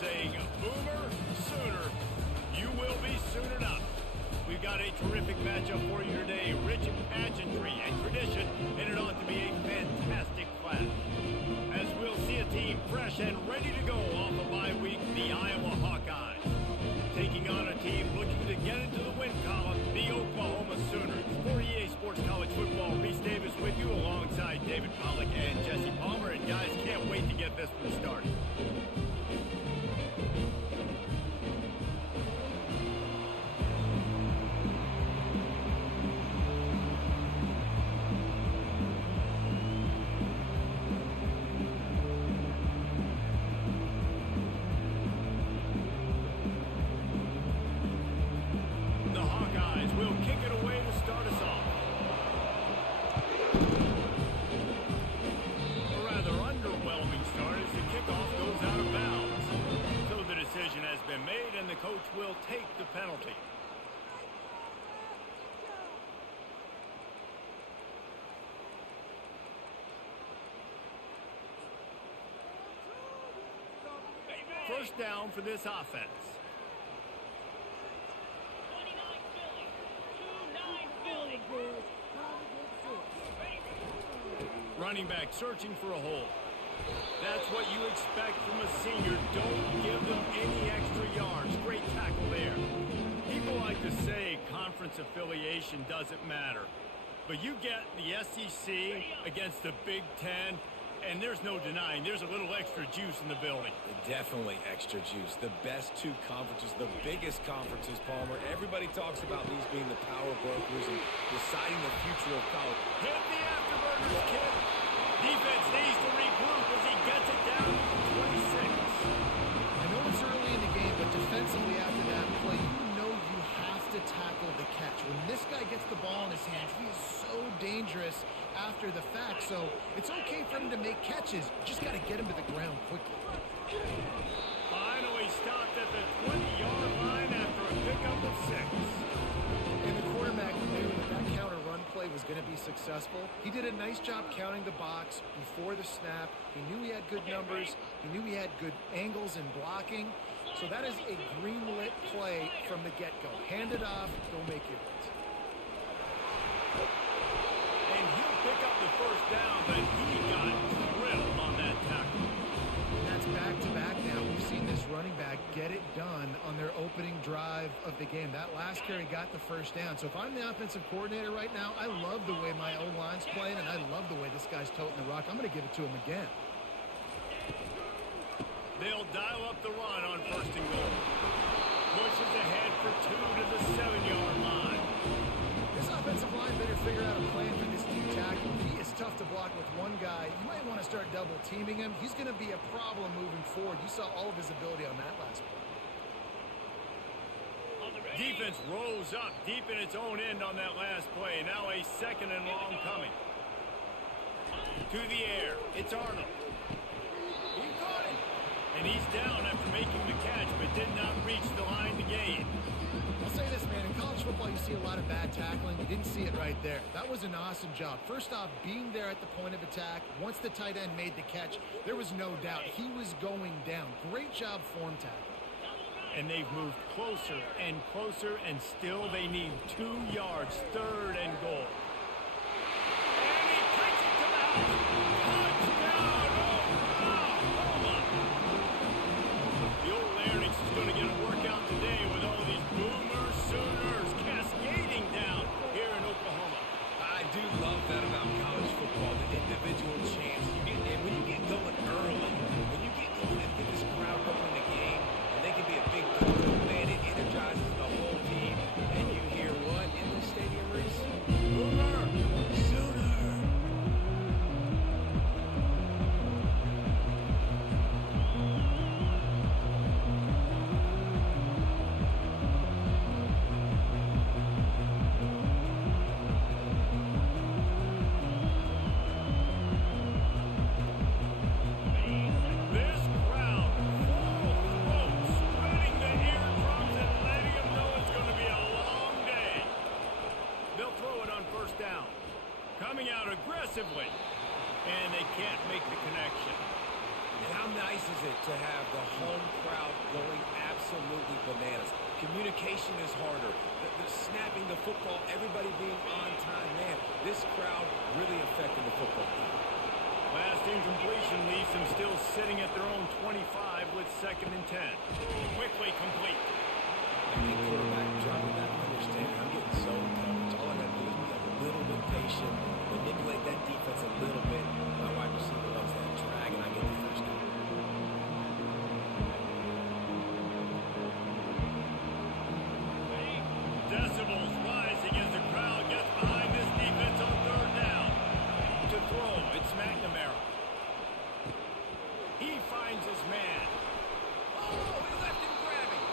saying, Boomer, sooner. You will be soon enough. We've got a terrific matchup for you today, rich in pageantry and tradition, and it ought to be a fantastic clash. As we'll see a team fresh and ready to go off a bye week, the Iowa Hawkeyes. Taking on a team looking to get into the win column, the Oklahoma Sooners. For EA Sports College Football, Reese Davis with you alongside David Pollack and Jesse Palmer. And guys, can't wait to get this one started. Coach will take the penalty. First down for this offense. Running back searching for a hole. That's what you expect from a senior. Don't give them any extra yards. Great tackle there. People like to say conference affiliation doesn't matter. But you get the SEC against the Big Ten, and there's no denying there's a little extra juice in the building. Definitely extra juice. The best two conferences, the biggest conferences, Palmer. Everybody talks about these being the power brokers and deciding the future of college. Hit the afterburners, kid. Defense needs to regroup as he gets it down to 26. I know it's early in the game, but defensively after that play, you know you have to tackle the catch. When this guy gets the ball in his hands, he is so dangerous after the fact. So it's okay for him to make catches. You just got to get him to the ground quickly. Finally stopped at the 20-yard line after a pickup of 6. And the quarterback knew that counter run play was going to be successful. He did a nice job counting the box before the snap. He knew he had good numbers. He knew he had good angles and blocking. So that is a green-lit play from the get-go. Hand it off, go make your hit. And he'll pick up the first down, but he got drilled on that tackle. And that's back-to-back now. We've seen this running back get it done on their opening drive of the game. That last carry got the first down. So if I'm the offensive coordinator right now, I love the way my O-line's playing, and I love the way this guy's toting the rock. I'm going to give it to him again. They'll dial up the run on first and goal. Pushes ahead for 2 to the 7-yard line. This offensive line better figure out a plan for this deep tackle. He is tough to block with one guy. You might want to start double-teaming him. He's going to be a problem moving forward. You saw all of his ability on that last play. Defense rose up deep in its own end on that last play. Now a second and long coming. To the air. It's Arnold. He caught it. And he's down after making the catch, but did not reach the line to gain. I'll say this, man. In college football, you see a lot of bad tackling. You didn't see it right there. That was an awesome job. First off, being there at the point of attack. Once the tight end made the catch, there was no doubt he was going down. Great job form tackle. And they've moved closer and closer, and still they need 2 yards, third and goal. And he takes it to the house. Touchdown, Oklahoma! The old Larynx is going to get a workout today with all these Boomer Sooners cascading down here in Oklahoma. I do love that about college football, the individual chance you get. And when you get going early, when you get going and get this crowd going in the game, and they can be a big total, man, it energizes the whole team. And you hear what in the stadium, Reese? Boomer Sooner! Coming out aggressively, and they can't make the connection. And how nice is it to have the home crowd going absolutely bananas? Communication is harder. The snapping the football, everybody being on time. Man, this crowd really affecting the football game. Last incompletion leaves them still sitting at their own 25 with 2nd and 10. Quickly complete. I think quarterback dropping that understanding. I'm getting zone coverage. All I got to do is be a little bit patient, manipulate that defense a little bit. My wide receiver loves that drag, and I get the first down. Decibels rising as the crowd gets behind this defense on 3rd down. To throw, it's McNamara. He finds his man. Oh, he left him grabbing.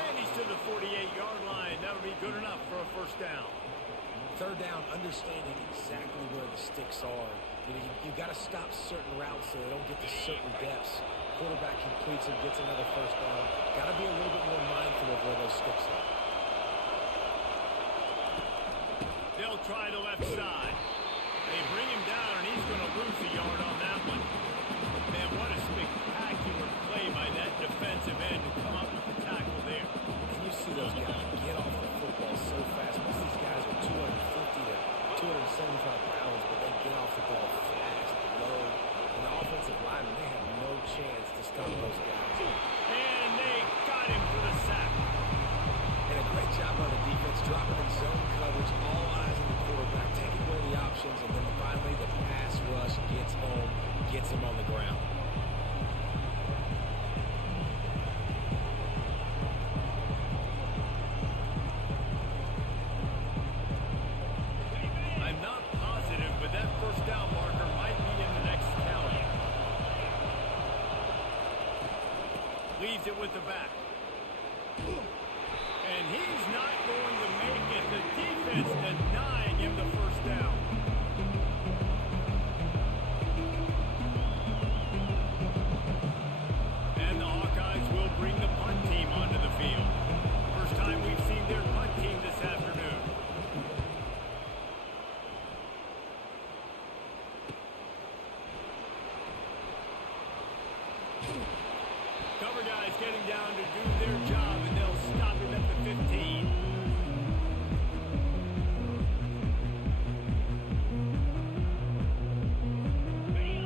And he's to the 48-yard line. That'll be good enough for a 1st down. 3rd down, understanding exactly where the sticks are. You got to stop certain routes so they don't get to certain depths. Quarterback completes it, gets another 1st down. Got to be a little bit more mindful of where those sticks are. They'll try the left side. They bring him down, and he's going to lose a yard on that one. Man, what a spectacular play by that defensive end to come up with the tackle there. And you see those guys get off the football so fast. Most of these guys are 250 to 275 pounds, but they get off the ball fast, low. And the offensive linemen, they have no chance to stop those guys. And they got him for the sack. And a great job by the defense, dropping in zone coverage, all eyes on the quarterback, taking away the options, and then finally the pass rush gets home, gets him on the ground. I'm not positive, but that 1st down marker might be in the next tally. Leaves it with the back. And he's not going to make it. The defense denying him the 1st down. And the Hawkeyes will bring the punt team onto the field. First time we've seen their punt team this afternoon. Cover guys getting down to do their job, and they'll stop him at the 15.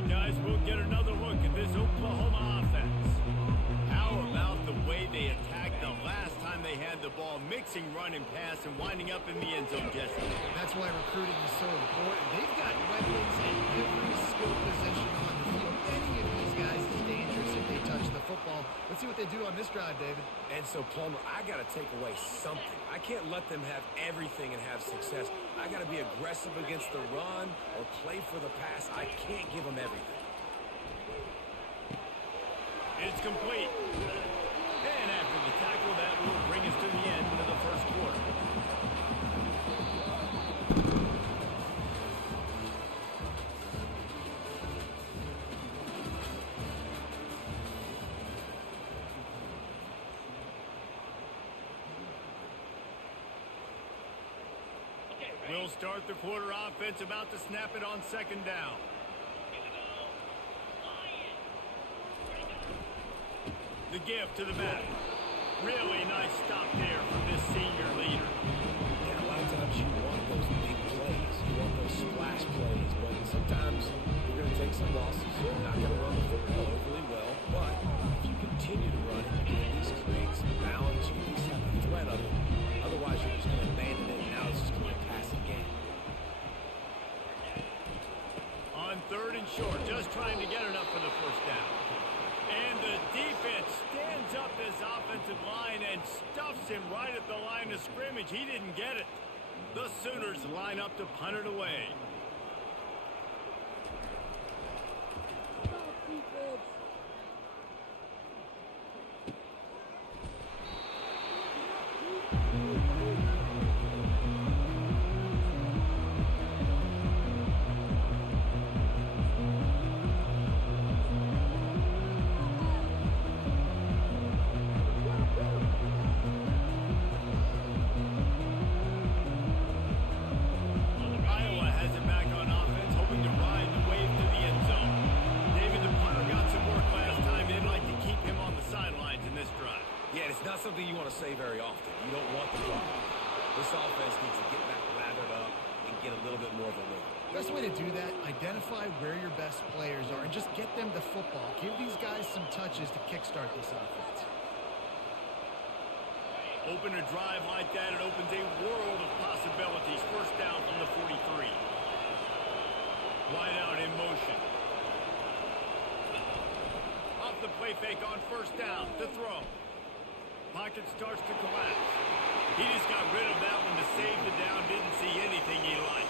Guys, we'll get another look at this Oklahoma offense. How about the way they attacked the last time they had the ball, mixing run and pass and winding up in the end zone, Jesse? That's why recruiting is so important. They've got weapons at every skill position on the field. Any of these guys is dangerous if they touch the football. Let's see what they do on this drive, David. And so, Palmer, I got to take away something. I can't let them have everything and have success. I got to be aggressive against the run or play for the pass. I can't give them everything. It's complete. And after the tackle, that will bring us to the end of the 1st quarter. We'll start the quarter offense, about to snap it on 2nd down. The give to the back. Really nice stop there from this senior leader. And a lot of times you want those big plays. You want those splash plays. But sometimes you're going to take some losses. You're not going to run the football overly well. But if you continue to run it, you can at least create some balance. You at least have the threat of it. Otherwise, you're just going to abandon it. And now it's just going to be a passing game. On 3rd and short, just trying to get enough for the 1st down. And the defense stands up his offensive line and stuffs him right at the line of scrimmage. He didn't get it. The Sooners line up to punt it away. Last say very often, you don't want the ball. This offense needs to get back lathered up and get a little bit more of a rhythm. Best way to do that, identify where your best players are and just get them the football. Give these guys some touches to kickstart this offense. Open a drive like that, it opens a world of possibilities. First down from the 43. Wide out in motion. Off the play fake on first down to throw. Pocket starts to collapse. He just got rid of that one to save the down. Didn't see anything he liked.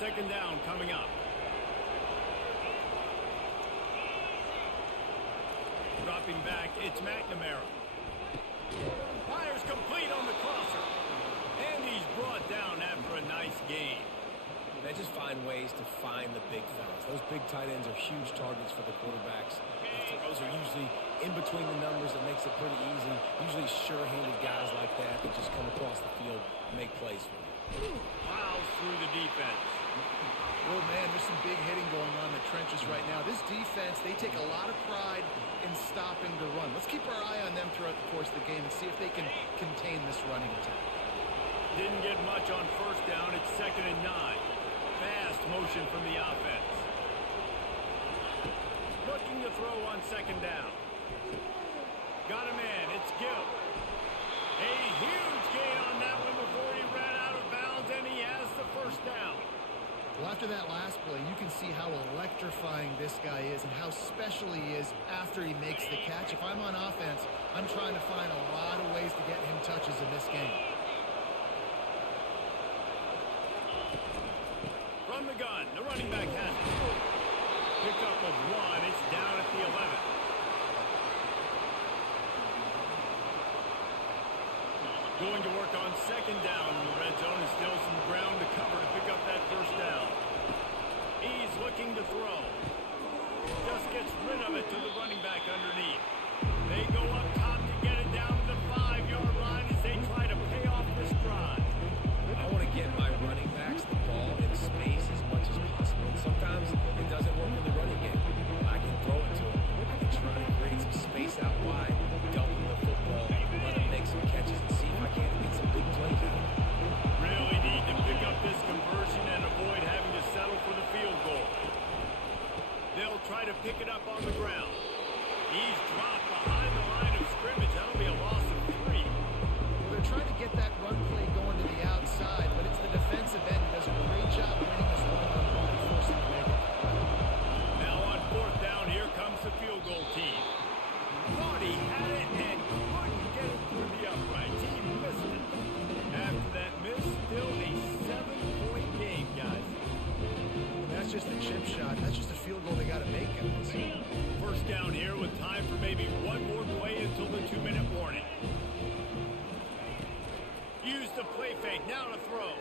Second down coming up. Dropping back, it's McNamara. Fires complete on the crosser. And he's brought down after a nice gain. They just find ways to find the big fellas. Those big tight ends are huge targets for the quarterbacks. Those are usually in between the numbers. That makes it pretty easy. Usually sure-handed guys like that just come across the field and make plays for you. Plows through the defense. Oh, man, there's some big hitting going on in the trenches right now. This defense, they take a lot of pride in stopping the run. Let's keep our eye on them throughout the course of the game and see if they can contain this running attack. Didn't get much on first down. It's 2nd and 9. Fast motion from the offense. Looking to throw on 2nd down. Got a man. It's Gill. A huge gain on that one before he ran out of bounds, and he has the first down. Well, after that last play, you can see how electrifying this guy is and how special he is after he makes the catch. If I'm on offense, I'm trying to find a lot of ways to get him touches in this game. From the gun, the running back has it. Pickup of 1. It's down at the 11. Going to work on 2nd down in the red zone. Is still some ground to cover to pick up that first down. He's looking to throw. Just gets rid of it to the running back underneath. They go up top to get it down to the 5-yard line as they try to pay off this drive. I want to get my running backs the ball in space as much as possible. Sometimes it doesn't work in the running game. I can throw it to him. I can try to create some space out wide, double the football, let him make some catches and see if I can't get some good plays out of it. Really need to pick up this conversion and avoid having to settle for the field goal. They'll try to pick it up on the ground. He's dropped behind the line of scrimmage. That'll be a loss of 3. Well, they're trying to get that run play going to the outside, but it's the defensive end who does a great job winning this one-on-one and forcing the make it. Now on 4th down, here comes the field goal team. Thought he had it and couldn't get it through the uprights. He missed it. After that miss, still a 7-point game, guys. And that's just a chip shot. That's just a field goal they got to make, guys. First down here with time for maybe one more play until the 2-minute warning. Use the play fake, now to throw.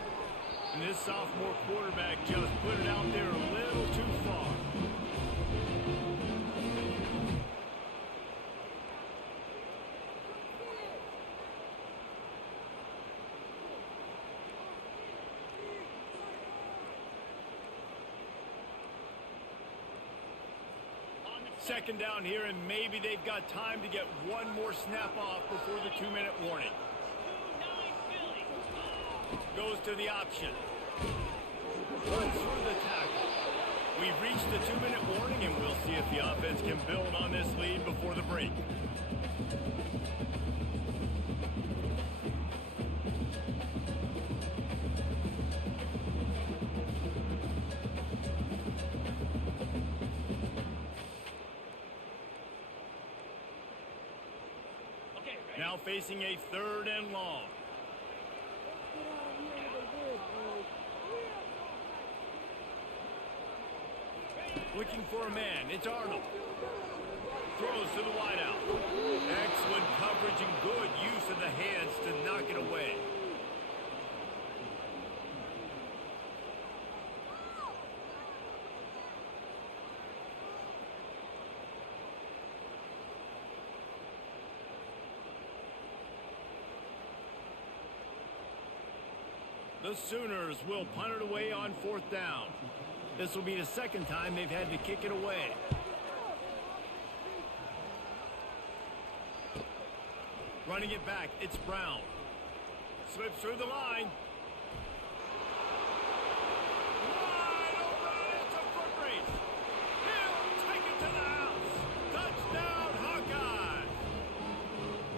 And this sophomore quarterback just put it out there a little too far. Second down here, and maybe they've got time to get one more snap off before the 2-minute warning. Goes to the option. Runs through the tackle. We've reached the 2-minute warning, and we'll see if the offense can build on this lead before the break. Now facing a 3rd and long. Looking for a man. It's Arnold. Throws to the wideout. Excellent coverage and good use of the hands to knock it away. The Sooners will punt it away on 4th down. This will be the second time they've had to kick it away. Running it back, it's Brown. Slips through the line. Wide open, it's a foot race. He'll take it to the house. Touchdown, Hawkeyes.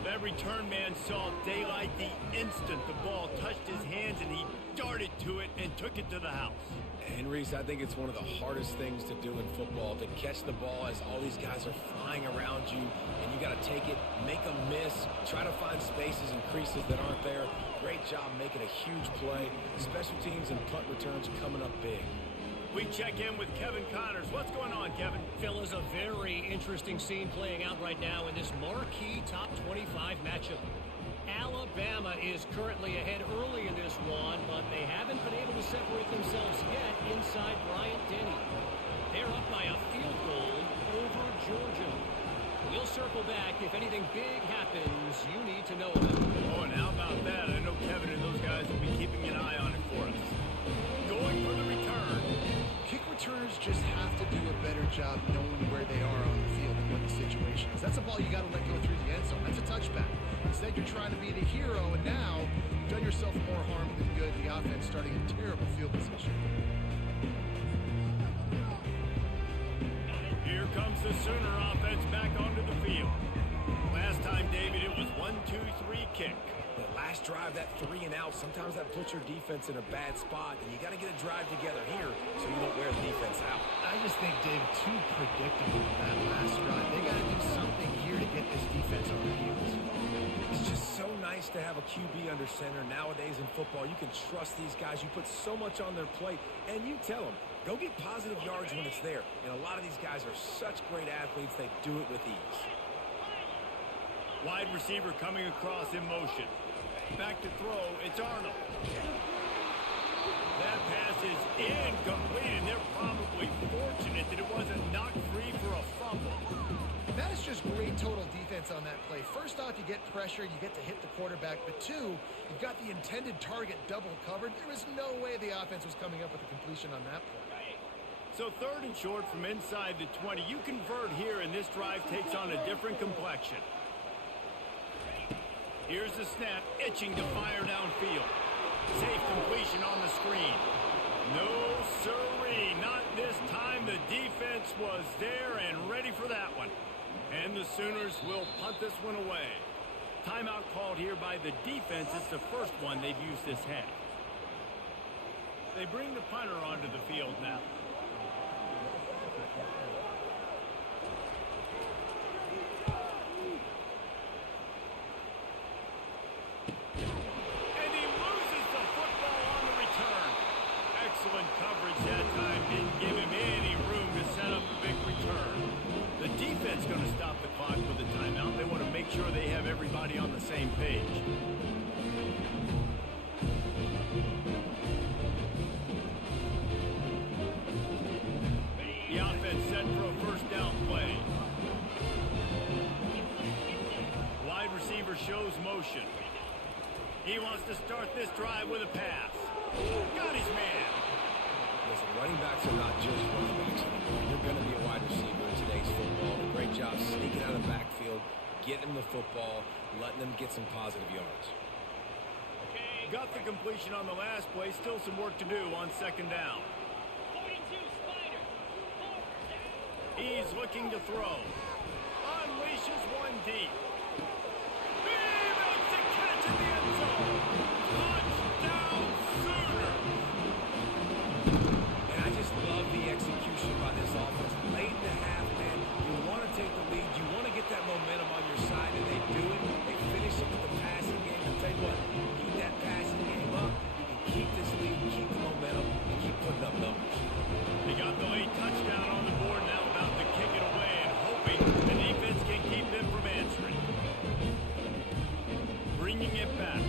That return man saw daylight the instant the ball touched his hands, and he darted to it and took it to the house. And Reese, I think it's one of the hardest things to do in football, to catch the ball as all these guys are flying around you, and you got to take it, make them miss, try to find spaces and creases that aren't there. Great job making a huge play. Special teams and punt returns coming up big. We check in with Kevin Connors. What's going on, Kevin? Phil, is a very interesting scene playing out right now in this marquee top 25 matchup. Alabama is currently ahead early in this one, but they haven't been able to separate themselves yet inside Bryant-Denny. They're up by a field goal over Georgia. We'll circle back. If anything big happens, you need to know about it. Oh, and how about that? I know Kevin and those guys will be keeping an eye on it for us. Going for the return. Kick returners just have to do a better job knowing where they are on the field and what the situation is. That's a ball you got to let go through the end zone. That's a touchback. Instead, you're trying to be the hero, and now you've done yourself more harm than good. The offense starting in terrible field position. Here comes the Sooner offense back onto the field. Last time, David, it was 1-2-3 kick. The last drive, that 3 and out, sometimes that puts your defense in a bad spot, and you got to get a drive together here so you don't wear the defense out. I just think, David, too predictable in that last drive. They got to do something here to get this defense on their heels. It's just so nice to have a QB under center nowadays in football. You can trust these guys. You put so much on their plate, and you tell them, go get positive yards when it's there. And a lot of these guys are such great athletes, they do it with ease. Wide receiver coming across in motion. Back to throw, it's Arnold. That pass is incomplete, and they're probably fortunate that it wasn't knocked free for a fumble. That is just great total defense on that play. First off, you get pressure, you get to hit the quarterback, but two, you've got the intended target double covered. There was no way the offense was coming up with a completion on that play. So 3rd and short from inside the 20. You convert here, and this drive takes on a different complexion. Here's the snap, itching to fire downfield. Safe completion on the screen. No siree, not this time. The defense was there and ready for that one. And the Sooners will punt this one away. Timeout called here by the defense. It's the first one they've used this half. They bring the punter onto the field now. And he loses the football on the return. Excellent coverage that time. Didn't give him any room to set up a big return. The defense going to stop the clock with a timeout. They want to make sure they have everybody on the same page. The offense set for a first down play. Wide receiver shows motion. He wants to start this drive with a pass. Got his man. Listen, running backs are not just running backs anymore. You're going to be a wide receiver in today's football. A great job sneaking out of the backfield, getting them the football, letting them get some positive yards. Got the completion on the last play. Still some work to do on 2nd down. He's looking to throw. Unleashes one deep. He makes the catch in the end zone. Touchdown, Sooners. And I just love the execution by this offense. Late in the half, man, you want to take the lead. You want to get that momentum on your side, and they do it. They finish it with the passing game. I'll tell you what, keep that passing game up. You can keep this lead, keep the momentum, and keep putting up numbers. They got the late touchdown on the board, now about to kick it away and hoping the defense can keep them from answering. Bringing it back.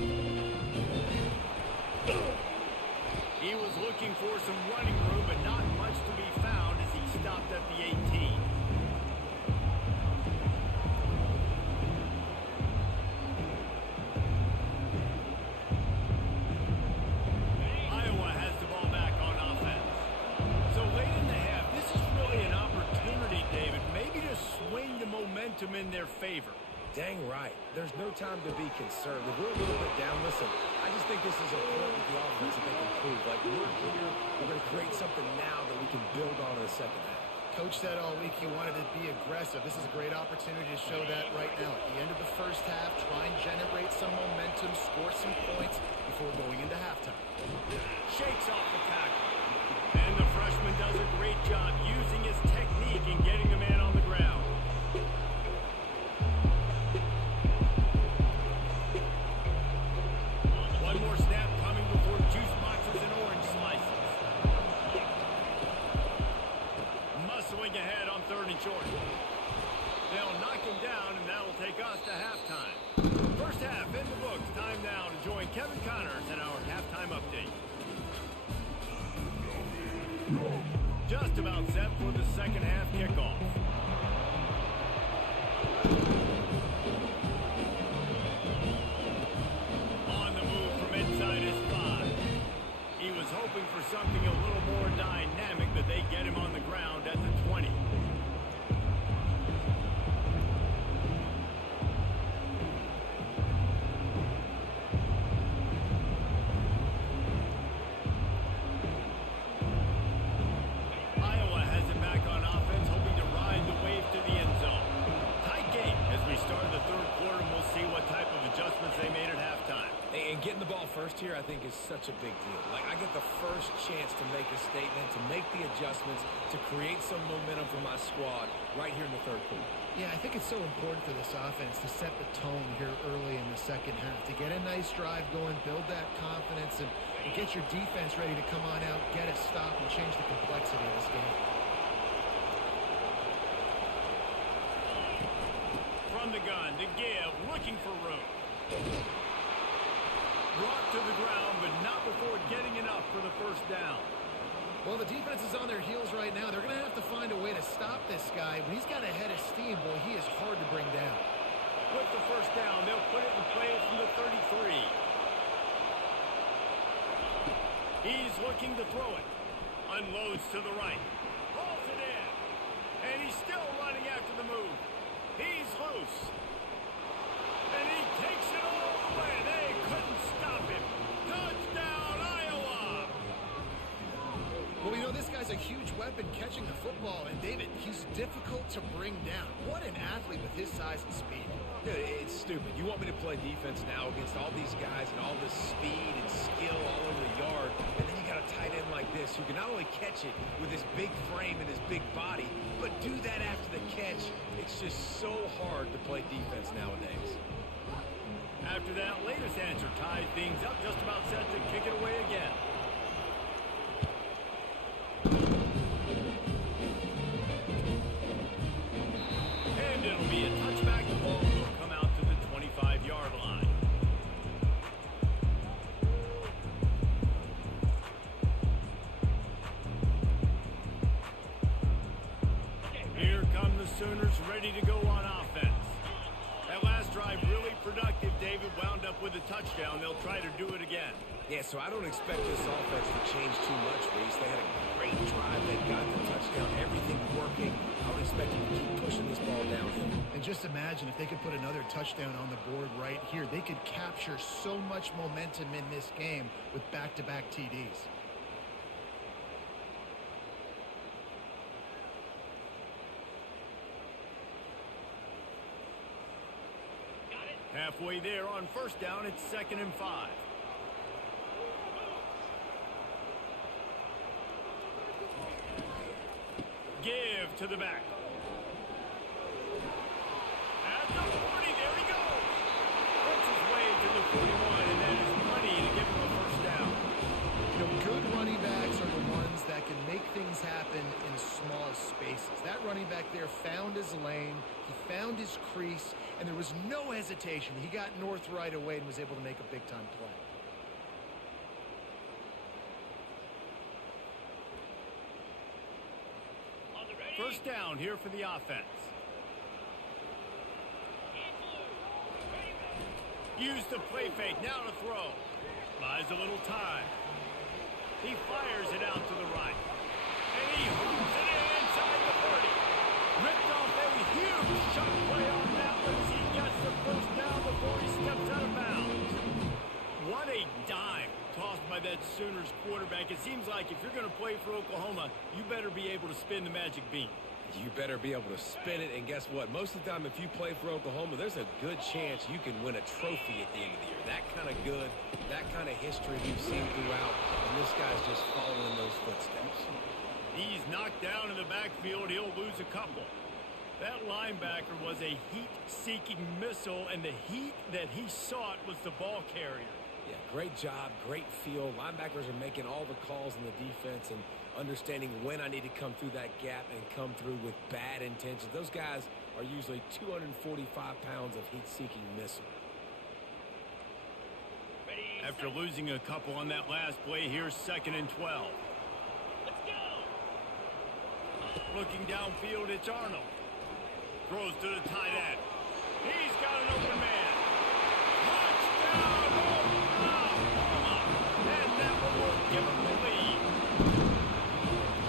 momentum in their favor. Dang right. There's no time to be concerned. If we're a little bit down, listen, I just think this is a point with the offense that they can prove. Like, we're here, we're going to create something now that we can build on in the second half. Coach said all week he wanted to be aggressive. This is a great opportunity to show that right now. At the end of the first half, try and generate some momentum, score some points before going into halftime. Shakes off the tackle. And the freshman does a great job using his technique and getting the man on the ground. One more snap coming before juice boxes and orange slices. Muscling ahead on 3rd and short. They'll knock him down, and that will take us to halftime. First half in the books. Time now to join Kevin Connors in our halftime update. Just about set for the second half kickoff. On the move from inside his 5. He was hoping for something a little more dynamic, but they get him on the ground at the 20. Iowa has it back on offense, hoping to ride the wave to the end zone. Tight game as we start the 3rd quarter, and we'll see what type of adjustments they made at halftime. And getting the ball first here, I think, is such a big deal. Like, I get the first chance to make a statement, to make the adjustments, to create some momentum for my squad right here in the 3rd quarter. Yeah, I think it's so important for this offense to set the tone here early in the second half, to get a nice drive going, build that confidence, and get your defense ready to come on out, get a stop, and change the complexity of this game. From the gun to give, looking for room. Brought to the ground, but not before getting enough for the first down. Well, the defense is on their heels right now. They're going to have to find a way to stop this guy. When he's got a head of steam, boy, he is hard to bring down. With the first down, they'll put it in play from the 33. He's looking to throw it. Unloads to the right. Pulls it in. And he's still running after the move. He's loose. And he takes it all the way. They couldn't stop him. Touchdown, Iowa! Well, you know, this guy's a huge weapon catching the football. And, David, he's difficult to bring down. What an athlete with his size and speed. Dude, it's stupid. You want me to play defense now against all these guys and all this speed and skill all over the yard, and then you got a tight end like this who can not only catch it with his big frame and his big body, but do that after the catch. It's just so hard to play defense nowadays. After that latest answer tied things up, just about set to kick it away again. And it'll be a touchback. The ball will come out to the 25-yard line. Here come the Sooners, ready to go on offense. That last drive really productive. David wound up with a touchdown. They'll try to do it again. Yeah, so I don't expect this offense to change too much, Reese. They had a great drive. They got the touchdown. Everything working. I would expect them to keep pushing this ball downhill. And just imagine if they could put another touchdown on the board right here. They could capture so much momentum in this game with back-to-back TDs. Halfway there on first down, it's 2nd and 5. Give to the back. At the 40, there he goes. Works his way to the 41, and that is plenty to give him a first down. You know, good running backs are the ones that can make things happen in small spaces. That running back there found his lane, he found his crease, and there was no hesitation. He got north right away and was able to make a big-time play. First down here for the offense. Use the play fake, now to throw. Buys a little time. He fires it out to the right. And he hoops it in inside the 30. Ripped off a huge shot play Sooners quarterback, it seems like if you're going to play for Oklahoma, you better be able to spin the magic bean. You better be able to spin it, and guess what? Most of the time, if you play for Oklahoma, there's a good chance you can win a trophy at the end of the year. That kind of good, that kind of history we've seen throughout, and this guy's just following those footsteps. He's knocked down in the backfield. He'll lose a couple. That linebacker was a heat-seeking missile, and the heat that he sought was the ball carrier. Yeah, great job, great feel. Linebackers are making all the calls in the defense and understanding when I need to come through that gap and come through with bad intentions. Those guys are usually 245 pounds of heat-seeking missile. After losing a couple on that last play, here's 2nd and 12. Let's go! Looking downfield, it's Arnold. Throws to the tight end. He's got an open man. Touchdown, Oklahoma! And that one will give him the lead.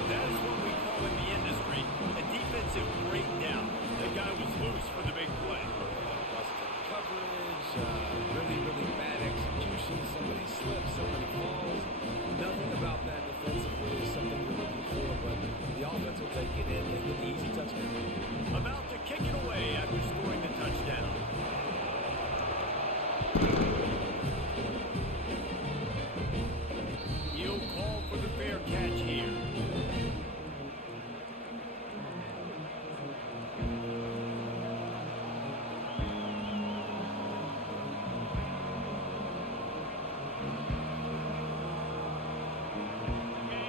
That is what we call in the industry a defensive breakdown. That guy was loose for the big play. Busted coverage, really bad execution. Somebody slips, somebody falls. Nothing about that defensively is something you're looking for, but the offense will take it in and get the easy touchdown. About to kick it away after scoring the touchdown. He'll call for the fair catch here.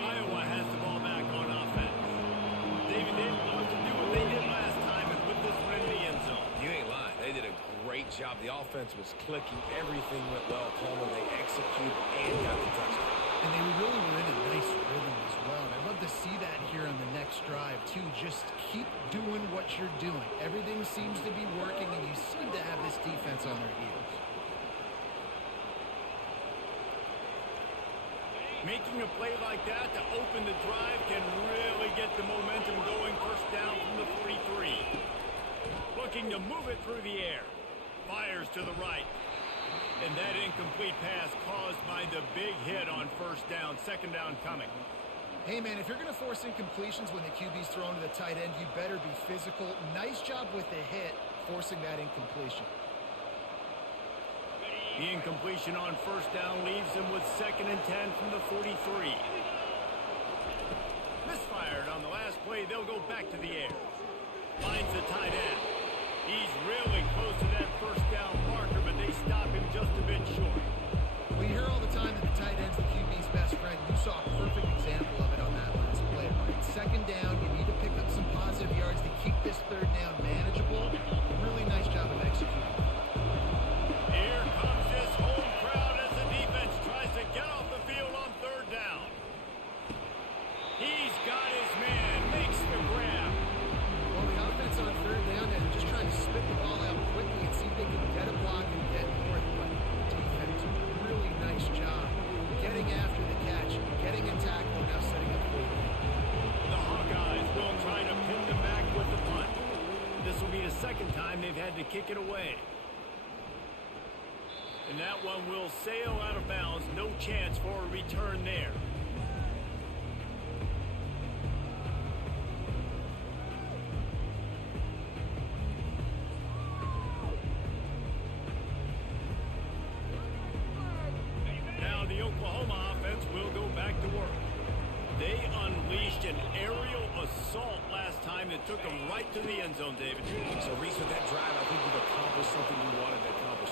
Iowa has the ball back on offense. David, they want to do what they did last time and put this one in the end zone. You ain't lying. They did a great job. The offense was clicking. Everything went well. Palmer, they executed and got the touchdown. And they really were in a nice rhythm as well. And I'd love to see that here on the next drive, too. Just keep doing what you're doing. Everything seems to be working, and you seem to have this defense on their heels. Making a play like that to open the drive can really get the momentum going. First down from the 43. Looking to move it through the air. Fires to the right. And that incomplete pass caused by the big hit on first down. 2nd down coming. Hey, man, if you're going to force incompletions when the QB's thrown to the tight end, you better be physical. Nice job with the hit, forcing that incompletion. The incompletion on first down leaves him with 2nd and 10 from the 43. Misfired on the last play. They'll go back to the air. Finds the tight end. He's really close to that first down marker, but they stop him just a bit short. We hear all the time that the tight end's the QB's best friend. You saw a perfect example of it on that last play. Right? 2nd down, you need to pick up some positive yards to keep this 3rd down manageable. Really nice job of executing. Here comes his home crowd as the defense tries to get off the field on 3rd down. He's got his man, makes the grab. Well, the offense on 3rd down, they're just trying to spit the ball out quickly and see if they can get a block and get north. But defense, really nice job getting after the catch, getting in tackle, and now setting up for the The Hawkeyes will try to pin them back with the punt. This will be the 2nd time they've had to kick it away. And that one will sail out of bounds. No chance for a return there. Now the Oklahoma offense will go back to work. They unleashed an aerial assault last time that took them right to the end zone, David. So, Reese, with that drive, I think you've accomplished something you wanted to accomplish.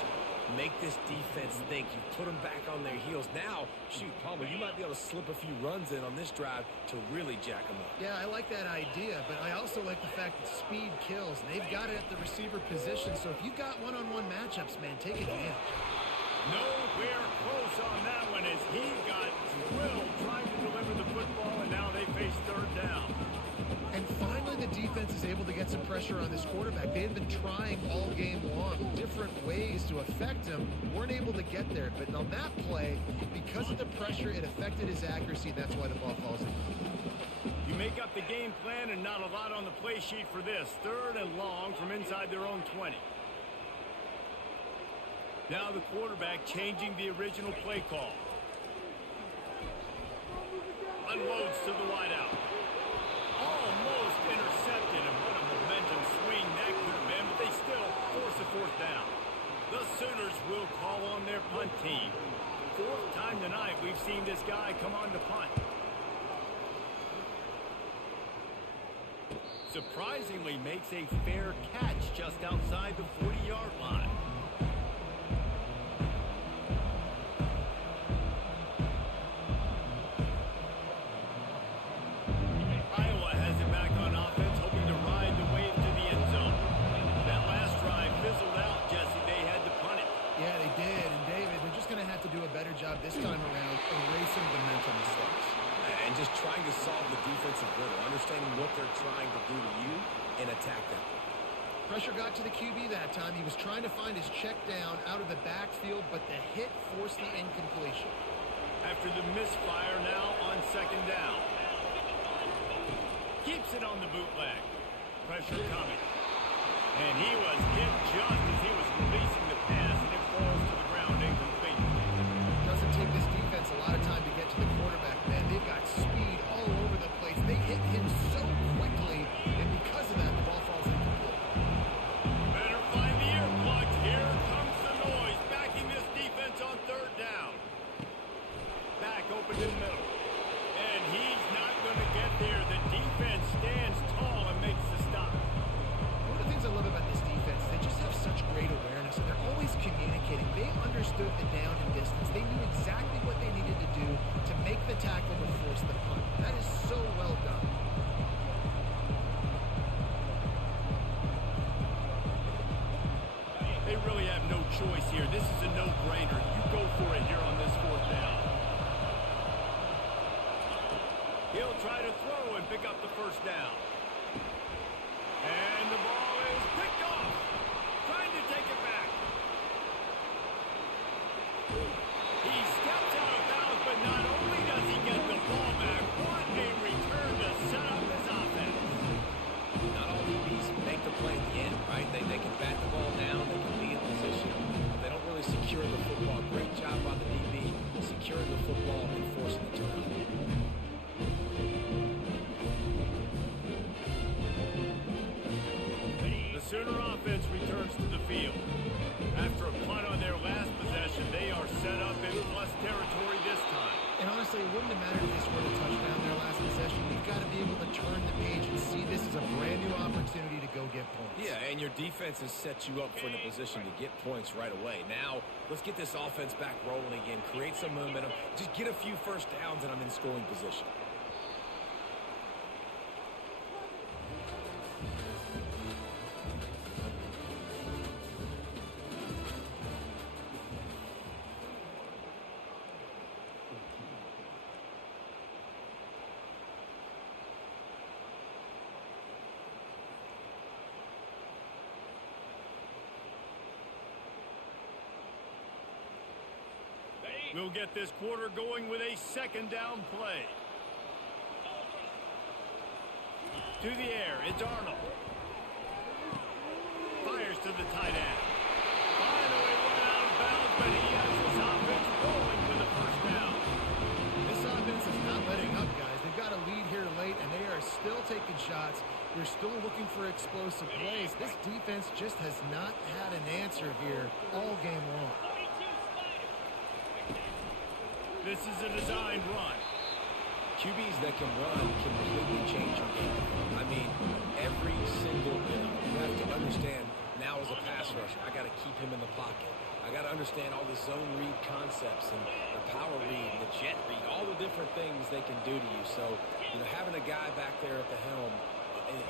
Make this defense think. You put them back on their heels. Now, shoot, Palmer, you might be able to slip a few runs in on this drive to really jack them up. Yeah, I like that idea, but I also like the fact that speed kills. They've got it at the receiver position, so if you've got one-on-one matchups, man, take advantage. Nowhere close on that one as he got drilled trying to deliver the football, and now they face 3rd down. And finally, the defense is able to get some pressure on this quarterback. They had been trying all game long different ways to affect him. Weren't able to get there. But on that play, because of the pressure, it affected his accuracy. That's why the ball falls in. You make up the game plan and not a lot on the play sheet for this. 3rd and long from inside their own 20. Now the quarterback changing the original play call. unloads to the wideout. Almost intercepted, and what a momentum swing that could have been, but they still force a fourth down. The Sooners will call on their punt team. Fourth time tonight we've seen this guy come on to punt. Surprisingly makes a fair catch just outside the 40-yard line. Iowa has it back on offense, hoping to ride the wave to the end zone. That last drive fizzled out, Jesse. They had to punt it. Yeah, they did. And David, they're just going to have to do a better job this time around erasing the mental mistakes. And just trying to solve the defensive riddle, understanding what they're trying to do to you and attack them. Pressure got to the QB that time. He was trying to find his check down out of the backfield, but the hit forced the incompletion. After the misfire, now on second down. Keeps it on the bootleg. Pressure coming. And he was hit just as he was releasing the pass, and it falls to the ground incomplete. Doesn't take this defense a lot of time to get to the quarterback, man. They've got speed all over the place. They hit him so quickly, and because of that, the ball falls incomplete. Better find the earplugs. Here comes the noise, backing this defense on third down. Back open in the middle. And he's not going to get there. The defense stands tall and makes the stop. One of the things I love about this defense, they just have such great awareness, and they're always communicating. They understood the down and distance. They knew exactly what they needed to do to make the tackle to force the punt. That is so well done. They really have no choice here. This is a no-brainer. You go for it here on this fourth down. He'll try to throw and pick up the first down. And the ball is picked off. Trying to take it back. He steps out of bounds, but not only does he get the ball back, what a return to set up his offense. Not all DBs make the play at the end, right? They can bat the ball down, they can be in position, but they don't really secure the football. Great job by the DB securing the football and forcing the turnover. The Sooner offense returns to the field. After a punt on their last possession, they are set up in plus territory this time. And honestly, it wouldn't have mattered if they scored a touchdown their last possession. You've got to be able to turn the page and see this as a brand new opportunity to go get points. Yeah, and your defense has set you up for in a position to get points right away. Now, let's get this offense back rolling again, create some momentum, just get a few first downs, and I'm in scoring position. We'll get this quarter going with a second down play. To the air, it's Arnold. Fires to the tight end. Finally run out of bounds, but he has his offense rolling with the first down. This offense is not letting up, guys. They've got a lead here late, and they are still taking shots. They're still looking for explosive plays. This defense just has not had an answer here all game long. This is a designed run. QBs that can run can completely change your game. I mean, every single bit. You have to understand, now as a pass rusher, I got to keep him in the pocket. I got to understand all the zone read concepts and the power read and the jet read, all the different things they can do to you. So, having a guy back there at the helm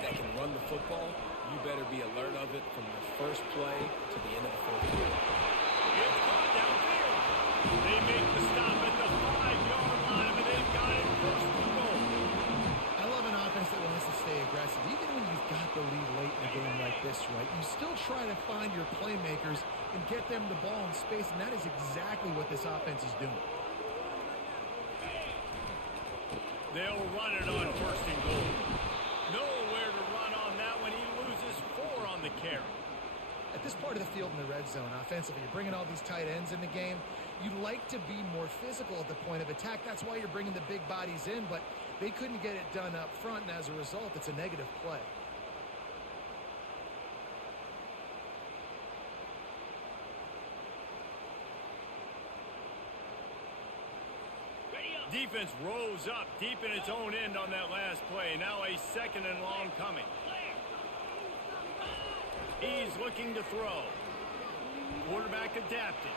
that can run the football, you better be alert of it from the first play to the end of the fourth quarter. It's caught downfield. They make the stop at the 5-yard line, but they've got it first and goal. I love an offense that wants to stay aggressive. Even when you've got the lead late in a game like this, right, you still try to find your playmakers and get them the ball in space, and that is exactly what this offense is doing. They'll run it on first and goal. Nowhere to run on that when he loses 4 on the carry. At this part of the field in the red zone, offensively, you're bringing all these tight ends in the game. You'd like to be more physical at the point of attack. That's why you're bringing the big bodies in, but they couldn't get it done up front, and as a result, it's a negative play. Defense rose up deep in its own end on that last play. Now a second and long coming. He's looking to throw. Quarterback adapted.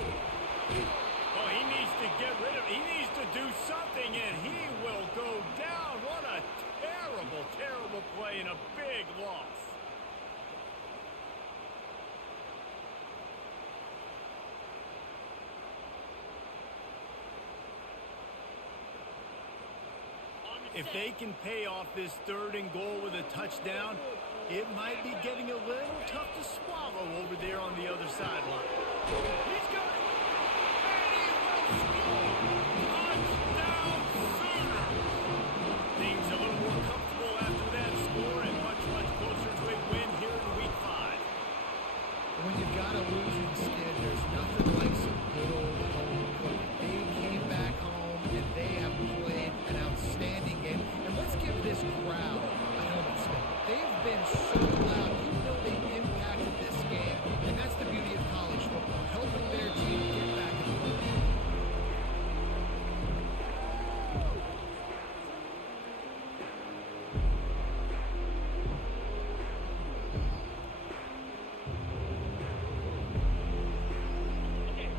Oh, he needs to get rid of it. He needs to do something, and he will go down. What a terrible, terrible play and a big loss. If they can pay off this 3rd and goal with a touchdown, it might be getting a little tough to swallow over there on the other sideline. He's got it! And he will score! Touchdown Sooners! Things a little more comfortable after that score and much, much closer to a win here in Week 5. When you've got a losing skid, there's nothing like some good old home cooking. They came back home, and they have played an outstanding game. And let's give this crowd a helmet spin. They've been so loud. You know they've impacted this game. And that's the beauty of college football, helping their team get back in the game.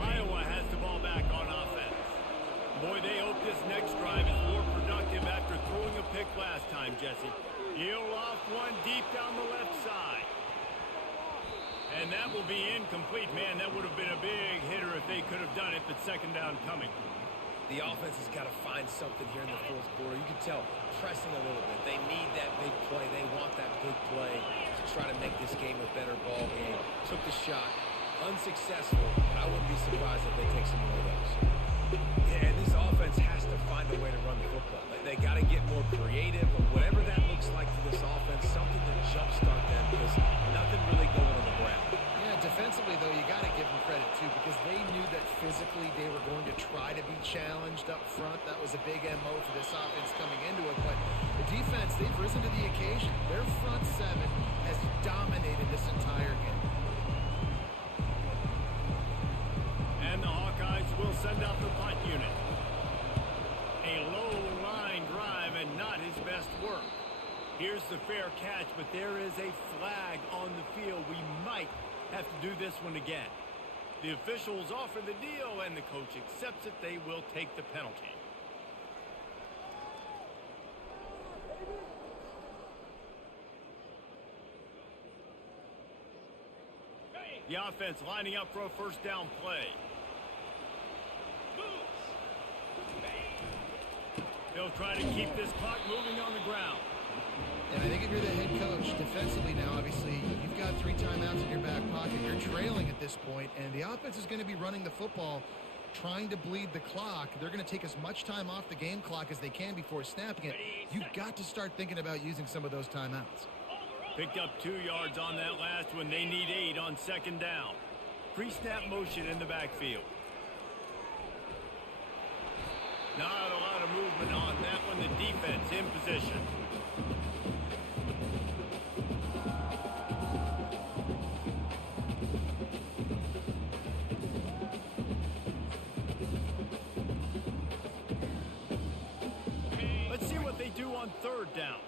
Iowa has the ball back on offense. Boy, they hope this next drive is more productive after throwing a pick last time, Jesse. He'll off one deep down the left side. And that will be incomplete. Man, that would have been a big hitter if they could have done it, but second down coming. The offense has got to find something here in the 4th quarter. You can tell pressing a little bit. They need that big play. They want that big play to try to make this game a better ball game. Took the shot. Unsuccessful, but I wouldn't be surprised if they take some more of those. Yeah, and this offense has to find a way to run the football. They got to get more creative, or whatever that looks like for this offense, something to jumpstart them, because nothing really going on the ground. Yeah, defensively, though, you got to give them credit, too, because they knew that physically they were going to try to be challenged up front. That was a big MO for this offense coming into it, but the defense, they've risen to the occasion. Their front seven has dominated this entire game. And the Hawkeyes will send out the punt unit. A low line drive and not his best work. Here's the fair catch, but there is a flag on the field. We might have to do this one again. The officials offer the deal, and the coach accepts it. They will take the penalty. The offense lining up for a first down play. They'll try to keep this clock moving on the ground. And I think if you're the head coach, defensively now, obviously, you've got 3 timeouts in your back pocket. You're trailing at this point, and the offense is going to be running the football, trying to bleed the clock. They're going to take as much time off the game clock as they can before snapping it. You've got to start thinking about using some of those timeouts. Picked up 2 yards on that last one. They need 8 on second down. Pre-snap motion in the backfield. Not a lot of movement on that one. The defense in position. Let's see what they do on third down.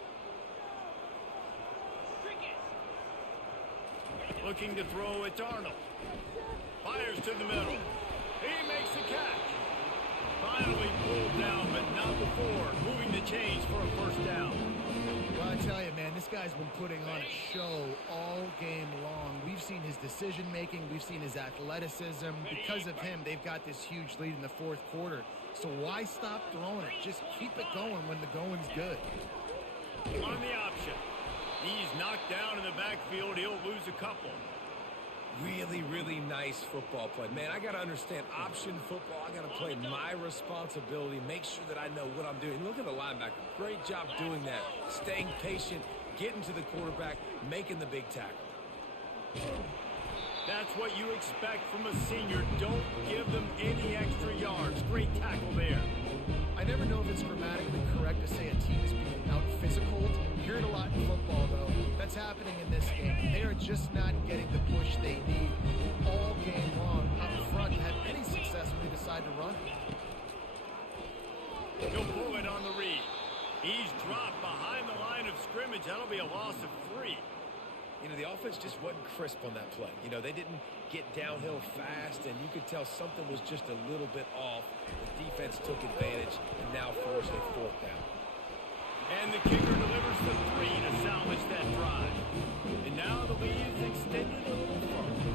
Looking to throw, it's Arnold. Fires to the middle. He makes the catch. Finally pulled down, but not before. Moving the chains for a first down. Well, I tell you, man, this guy's been putting on a show all game long. We've seen his decision-making. We've seen his athleticism. Because of him, they've got this huge lead in the 4th quarter. So why stop throwing it? Just keep it going when the going's good. On the option. He's knocked down in the backfield. He'll lose a couple. Really, really nice football play. Man, I got to understand option football. I got to play my responsibility, make sure that I know what I'm doing. Look at the linebacker. Great job doing that. Staying patient, getting to the quarterback, making the big tackle. That's what you expect from a senior. Don't give them any extra yards. Great tackle there. I never know if it's grammatically correct to say a team is being out-physical. You hear it a lot in football, though. That's happening in this game. They are just not getting the push they need all game long up front to have any success when they decide to run. He'll pull it on the read. He's dropped behind the line of scrimmage. That'll be a loss of 3. You know, the offense just wasn't crisp on that play. You know, they didn't get downhill fast, and you could tell something was just a little bit off. The defense took advantage and now forced a 4th down. And the kicker delivers the 3 to salvage that drive. And now the lead is extended a little further.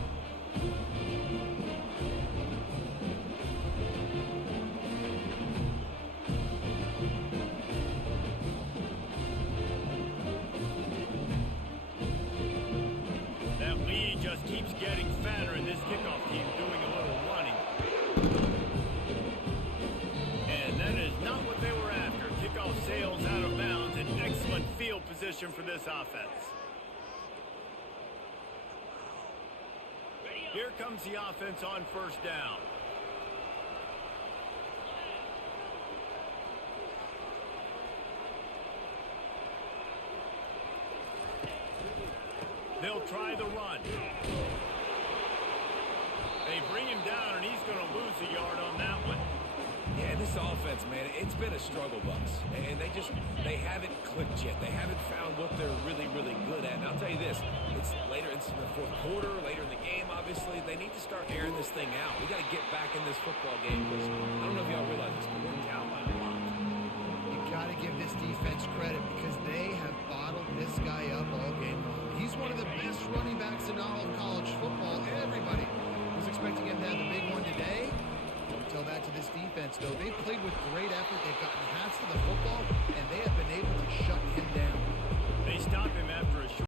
That lead just keeps getting fatter, and this kickoff team doing a little running. And that is not what they were after. Kickoff sails out of bounds. An excellent field position for this offense. Here comes the offense on 1st down. They'll try the run. They bring him down, and he's going to lose a yard on that one. Yeah, this offense, man, it's been a struggle bus. And they haven't clicked yet. They haven't found what they're really, really good at. And I'll tell you this, it's later in the 4th quarter, later in the game, obviously. They need to start airing this thing out. We got to get back in this football game because I don't know if y'all realize this, but we're down by a lot. You got to give this defense credit because they have bottled this guy up all game long.